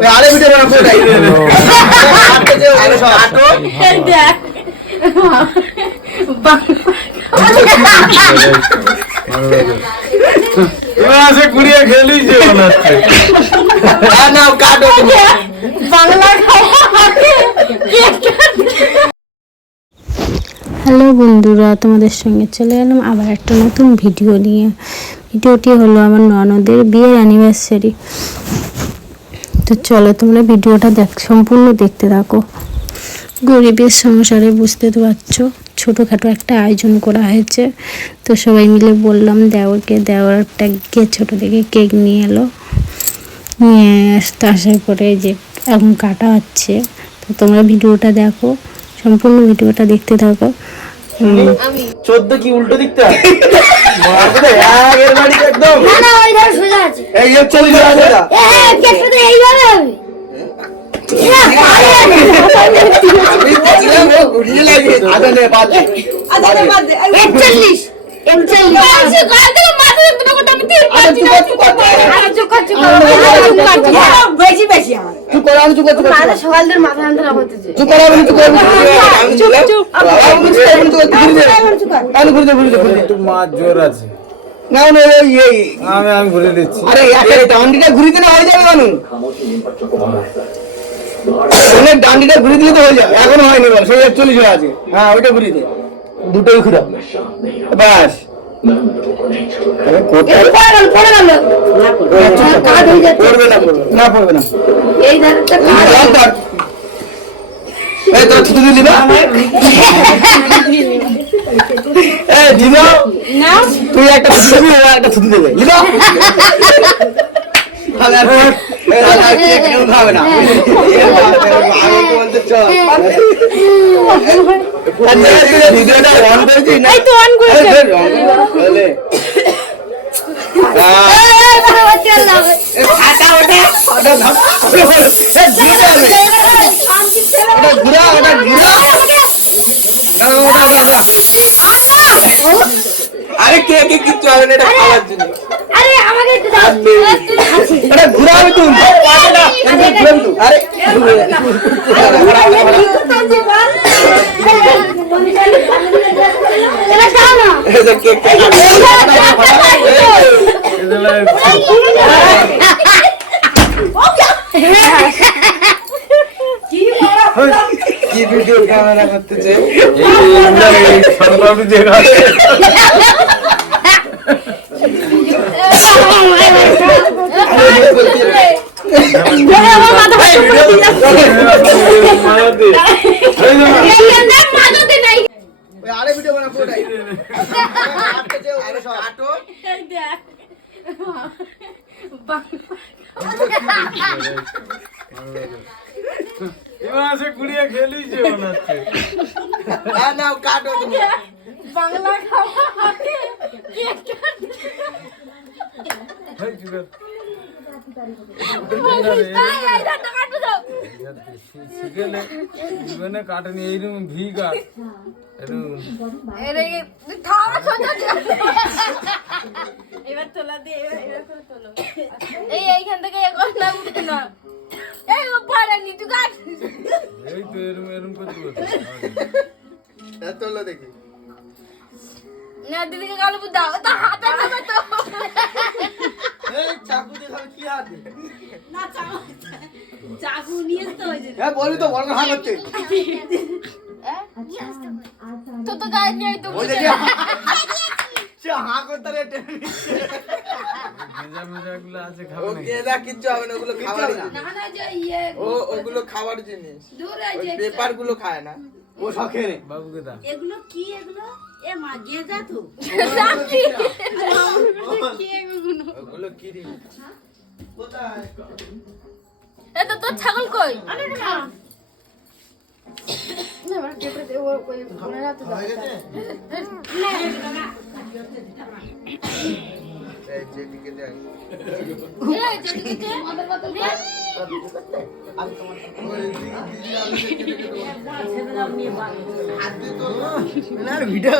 ওই আরে ভিডিও বানা পুরোটাই কাটতে যে ওগুলো সব কাটো দেখ এবার আসে কুড়িয়ে খেলি যে বানাচ্ছে না কাটো বাংলা হ্যালো বন্ধুরা, তোমাদের সঙ্গে চলে এলাম আবার একটা নতুন ভিডিও নিয়ে। ভিডিওটি হলো আমার ননদের বিয়ের অ্যানিভার্সারি। তো চলো তোমরা ভিডিওটা সম্পূর্ণ দেখতে থাকো। গরিবের সংসারে বুঝতে তো পারছো, ছোটোখাটো একটা আয়োজন করা হয়েছে। তো সবাই মিলে বললাম দেওয়ারটা গিয়ে ছোটো থেকে কেক নিয়ে এলো, নিয়ে আসতে আসার পরে যে এখন কাটা হচ্ছে। তো তোমরা ভিডিওটা দেখো, সম্পূর্ণ ভিডিওটা দেখতে থাকো। 14 কি উল্টো দিকটা এর বাড়ি একদম না না ওই ধারে সোজা আছে এই 41 আছে এটা হ্যাঁ কেটে এইভাবে হবে আমি বললাম ও ঘুরিয়ে লাগে আদা নে বাদ দে 41 41 গাল থেকে মাথা তুমি কত আমি তীর মারছি না আরে চুপ বেশি বেশি আমার তুই করে আমি চুপ করতে মাথা সকালদের মাথা আন্দরা হতেছে চুপ করে আমি চুপ করে আমি চুপ আমি ঘুরে একটু মাছ জোর আছে। না না এই আমি ঘুরে দিচ্ছি। আরে একে ডান্ডিটা ঘুরিতে না হয়ে যাবে মানু অনেক ডান্ডিটা ঘুরে দিলে তো হয়ে যাবে। এখন হয়নি বল সেই 41 হয়ে আছে। হ্যাঁ ওইটা ঘুরিয়ে দে, দুটোই ঘুরা বাস পড়ে গেল কাট হয়ে যাচ্ছে না পড়বে না এই ধারটা কাট এই তো থুতু দিলি না এই দিনো না তুই একটা থুতু দিবি আর একটা থুতু দেবে দিনো তাহলে আর কেউ খাবে না আমি বলতে চল ভিডিওটা অন করেছিস না? এই তো অন করেছে বলে খাতা ওটা ওটা ধপ ঘুরা ওটা ঘুরা আরে কে কে কিচ্ছু হবে না, এটা খাওয়ার জন্য। আরে আমাকে একটু দাও এটা ঘুরা হবে তুমি আরে এটা খাও না কি ভিডিও ক্যামেরা করতেছে আরে ভিডিও বানা পুরোটাই কাটো এবার আসে কুড়িয়ে খেলি যে বানাচ্ছে না কাটো তুমি বাংলা খাওয়া জীবনে কাটেনি এইরকম ভি কাট এবার তোলা দিয়ে এবার তোলো এইখান থেকে না এই উপরে নিচু কাট এই তো এরম এরম করতে বলছে তোলো দেখি না দিদিকে গাল দাও তো হাতে দেবে তো এই চাকু দিয়ে খাবে কি হাত দিয়ে না চাকু নিয়ে তো হয়ে যাবে হ্যাঁ বলি তো বড় হাত করতে তো গায়ে নিয়ে তো ওই দেখি সে হা করতে রে মেজা মেজা গুলো আছে ও খাবে না গেদা কিচ্ছু হবে না, ওগুলো খাবার জিনিস না না যে ইয়ে ও ওগুলো খাবার জিনিস দূর ওই আছে পেপার গুলো খায় না ও শখে রে বাবুকে দা এগুলো কি এগুলো এ মা গেজা তো কি এগুলো ওগুলো কি রে কোথায় এ তো তোর ছাগল কই আরে না না আমার কেটে দে ওই মনে রাখতে দাও হয়ে গেছে এই যেদিকে দেখ এই যেদিকে আমাদের মত আমি তোমার ওই দিদি আমি ছেড়ে দাও নিয়ে বাদ হাত দিয়ে তো না ভিডিও